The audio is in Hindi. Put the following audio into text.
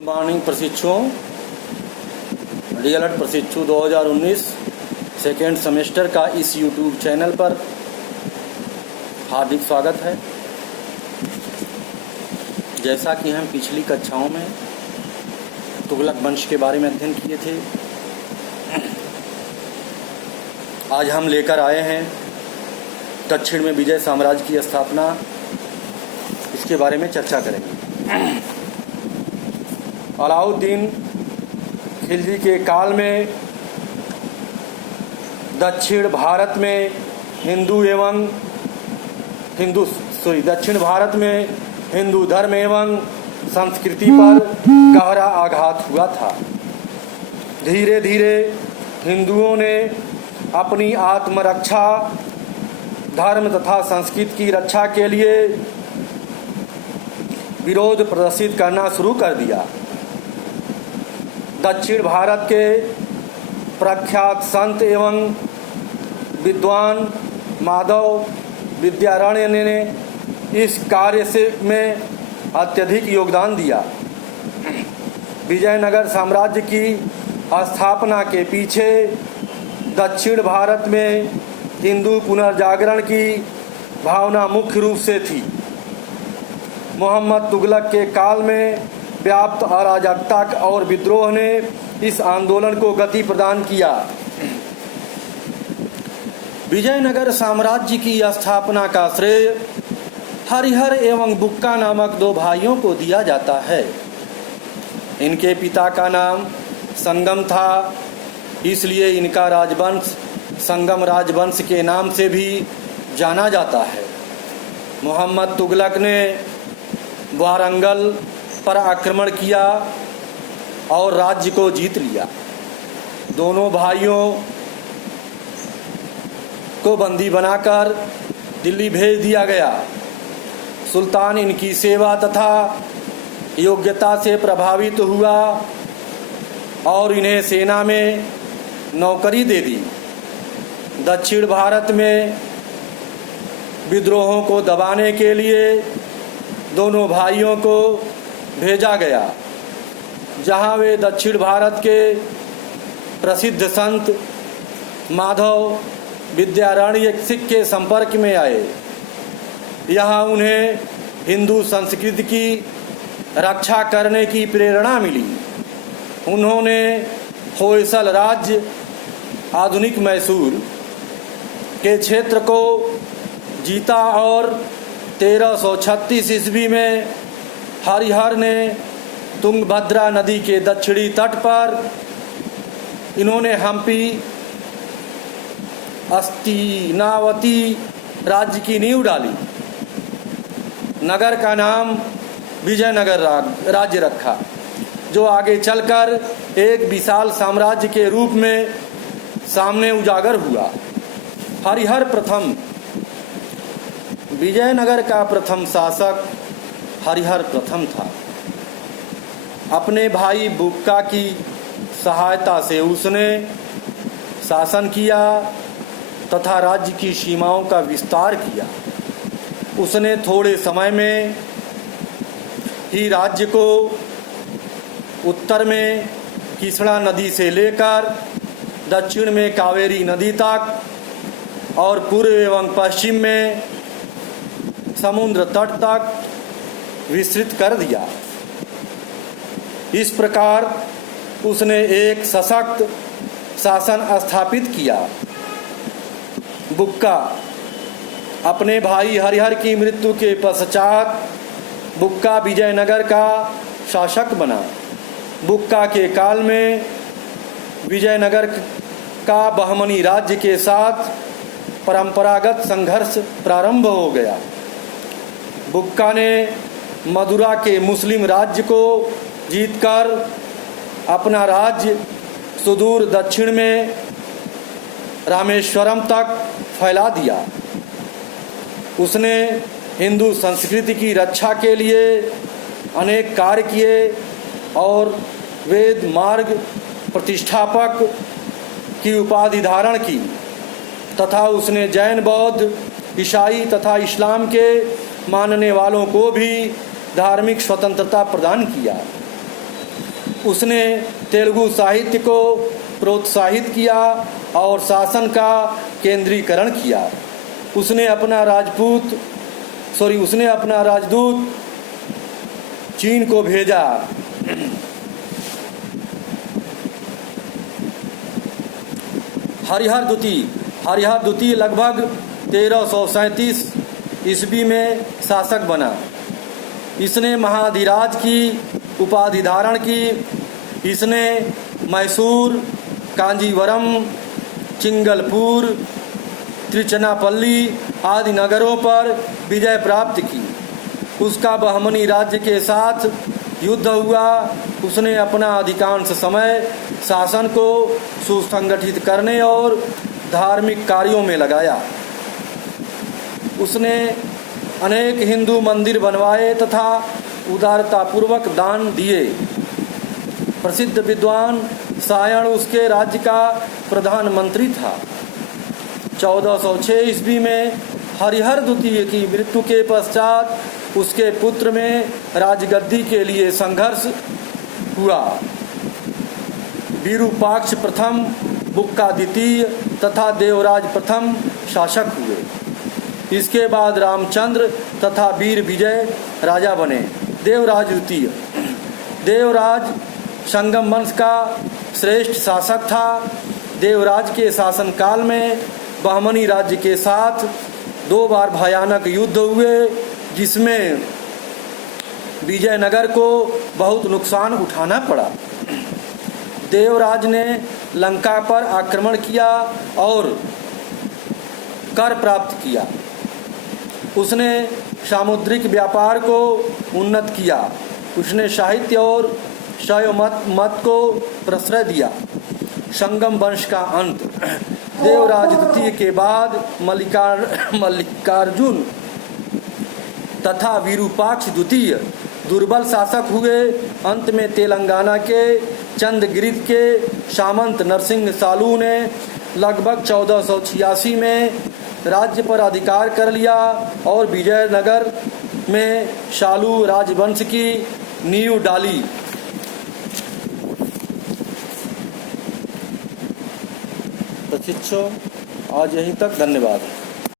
मॉर्निंग प्रशिक्षुओं, डीएलएड प्रशिक्षु 2019 सेकेंड सेमेस्टर का इस यूट्यूब चैनल पर हार्दिक स्वागत है। जैसा कि हम पिछली कक्षाओं में तुगलक वंश के बारे में अध्ययन किए थे, आज हम लेकर आए हैं दक्षिण में विजय साम्राज्य की स्थापना। इसके बारे में चर्चा करेंगे। अलाउद्दीन खिलजी के काल में दक्षिण भारत में हिंदू धर्म एवं संस्कृति पर गहरा आघात हुआ था। धीरे धीरे हिंदुओं ने अपनी आत्मरक्षा, धर्म तथा संस्कृति की रक्षा के लिए विरोध प्रदर्शित करना शुरू कर दिया। दक्षिण भारत के प्रख्यात संत एवं विद्वान माधव विद्यारण्य ने इस कार्य में अत्यधिक योगदान दिया। विजयनगर साम्राज्य की स्थापना के पीछे दक्षिण भारत में हिंदू पुनर्जागरण की भावना मुख्य रूप से थी। मोहम्मद तुगलक के काल में व्याप्त अराजकता और विद्रोह ने इस आंदोलन को गति प्रदान किया। विजयनगर साम्राज्य की स्थापना का श्रेय हरिहर एवं बुक्का नामक दो भाइयों को दिया जाता है। इनके पिता का नाम संगम था, इसलिए इनका राजवंश संगम राजवंश के नाम से भी जाना जाता है। मोहम्मद तुगलक ने वारंगल पर आक्रमण किया और राज्य को जीत लिया। दोनों भाइयों को बंदी बनाकर दिल्ली भेज दिया गया। सुल्तान इनकी सेवा तथा योग्यता से प्रभावित हुआ और इन्हें सेना में नौकरी दे दी। दक्षिण भारत में विद्रोहों को दबाने के लिए दोनों भाइयों को भेजा गया, जहां वे दक्षिण भारत के प्रसिद्ध संत माधव विद्यारण्य के संपर्क में आए। यहाँ उन्हें हिंदू संस्कृति की रक्षा करने की प्रेरणा मिली। उन्होंने होयसल राज्य, आधुनिक मैसूर के क्षेत्र को जीता और 1336 ईस्वी में हरिहर ने तुंगभद्रा नदी के दक्षिणी तट पर इन्होंने हम्पी अस्तिनावती राज्य की नींव डाली। नगर का नाम विजयनगर राज्य रखा, जो आगे चलकर एक विशाल साम्राज्य के रूप में सामने उजागर हुआ। हरिहर प्रथम विजयनगर का प्रथम शासक हरिहर प्रथम था। अपने भाई बुक्का की सहायता से उसने शासन किया तथा राज्य की सीमाओं का विस्तार किया। उसने थोड़े समय में ही राज्य को उत्तर में किसड़ा नदी से लेकर दक्षिण में कावेरी नदी तक और पूर्व एवं पश्चिम में समुद्र तट तक विस्तृत कर दिया। इस प्रकार उसने एक सशक्त शासन स्थापित किया। बुक्का अपने भाई हरिहर की मृत्यु के पश्चात बुक्का विजयनगर का शासक बना। बुक्का के काल में विजयनगर का बहमनी राज्य के साथ परंपरागत संघर्ष प्रारंभ हो गया। बुक्का ने मदुरा के मुस्लिम राज्य को जीतकर अपना राज्य सुदूर दक्षिण में रामेश्वरम तक फैला दिया। उसने हिंदू संस्कृति की रक्षा के लिए अनेक कार्य किए और वेद मार्ग प्रतिष्ठापक की उपाधि धारण की तथा उसने जैन, बौद्ध, ईसाई तथा इस्लाम के मानने वालों को भी धार्मिक स्वतंत्रता प्रदान किया। उसने तेलुगु साहित्य को प्रोत्साहित किया और शासन का केंद्रीकरण किया। उसने अपना राजदूत चीन को भेजा। हरिहर द्वितीय लगभग 1337 ईस्वी में शासक बना। इसने महाधिराज की उपाधि धारण की। इसने मैसूर, कांजीवरम, चिंगलपुर, त्रिचनापल्ली आदि नगरों पर विजय प्राप्त की। उसका बहमनी राज्य के साथ युद्ध हुआ। उसने अपना अधिकांश समय शासन को सुसंगठित करने और धार्मिक कार्यों में लगाया। उसने अनेक हिंदू मंदिर बनवाए तथा उदारतापूर्वक दान दिए। प्रसिद्ध विद्वान सायण उसके राज्य का प्रधानमंत्री था। 1406 ईस्वी में हरिहर द्वितीय की मृत्यु के पश्चात उसके पुत्र में राजगद्दी के लिए संघर्ष हुआ। विरूपाक्ष प्रथम, बुक्का द्वितीय तथा देवराज प्रथम शासक हुए। इसके बाद रामचंद्र तथा वीर विजय राजा बने। देवराज संगम वंश का श्रेष्ठ शासक था। देवराज के शासनकाल में बहमनी राज्य के साथ 2 बार भयानक युद्ध हुए, जिसमें विजयनगर को बहुत नुकसान उठाना पड़ा। देवराज ने लंका पर आक्रमण किया और कर प्राप्त किया। उसने सामुद्रिक व्यापार को उन्नत किया। उसने साहित्य और शैव मत को प्रश्रय दिया। संगम वंश का अंत। देवराज द्वितीय के बाद मल्लिकार्जुन तथा विरूपाक्ष द्वितीय दुर्बल शासक हुए। अंत में तेलंगाना के चंदगिरी के सामंत नरसिंह सालू ने लगभग 1486 में राज्य पर अधिकार कर लिया और विजयनगर में सालू राजवंश की नींव डाली। तो शिष्यों, आज यहीं तक। धन्यवाद।